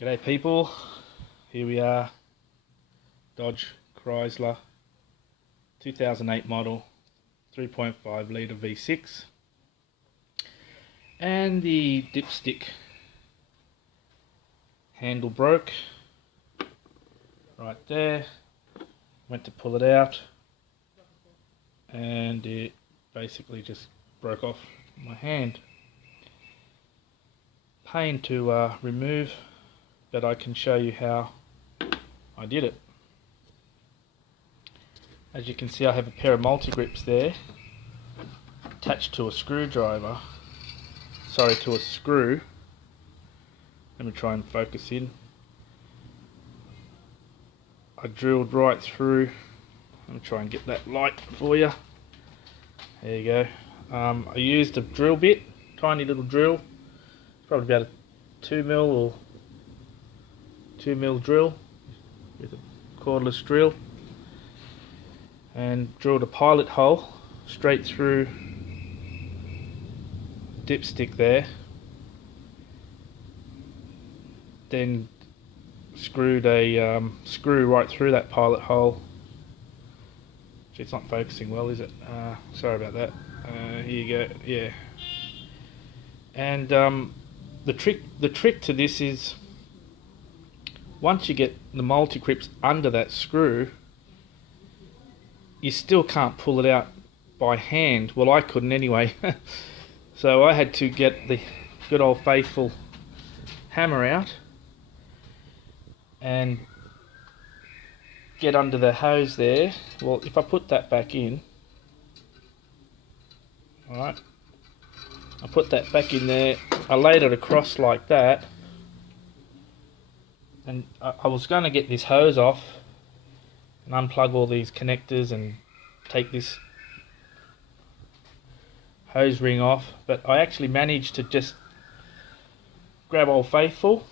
G'day people, here we are, Dodge Chrysler 2008 model 3.5 litre V6, and the dipstick handle broke right there. Went to pull it out and it basically just broke off my hand. Pain to remove, but I can show you how I did it. As you can see, I have a pair of multi-grips there attached to a screwdriver, to a screw. Let me try and focus in. I drilled right through. Let me try and get that light for you. There you go. I used a drill bit, tiny little drill, probably about a 2mm or 2mm drill with a cordless drill, and drilled a pilot hole straight through the dipstick there, then screwed a screw right through that pilot hole. It's not focusing well, is it? Sorry about that. Here you go. Yeah. And the trick to this is, once you get the multi-grips under that screw, you still can't pull it out by hand. Well, I couldn't anyway. So I had to get the good old faithful hammer out and get under the hose there. Well, if I put that back in, alright, I put that back in there, I laid it across like that, and I was going to get this hose off and unplug all these connectors and take this hose ring off, but I actually managed to just grab Old Faithful,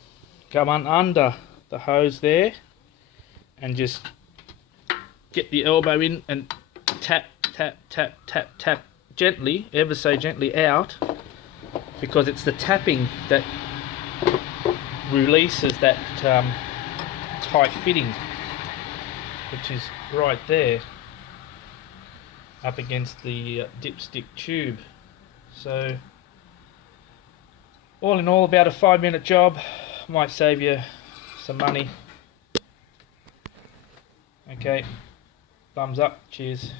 come on under the hose there, and just get the elbow in and tap, tap, tap, tap, tap gently, ever so gently out, because it's the tapping that releases that tight fitting, which is right there up against the dipstick tube. So all in all, about a 5-minute job. Might save you some money. Okay, thumbs up, cheers.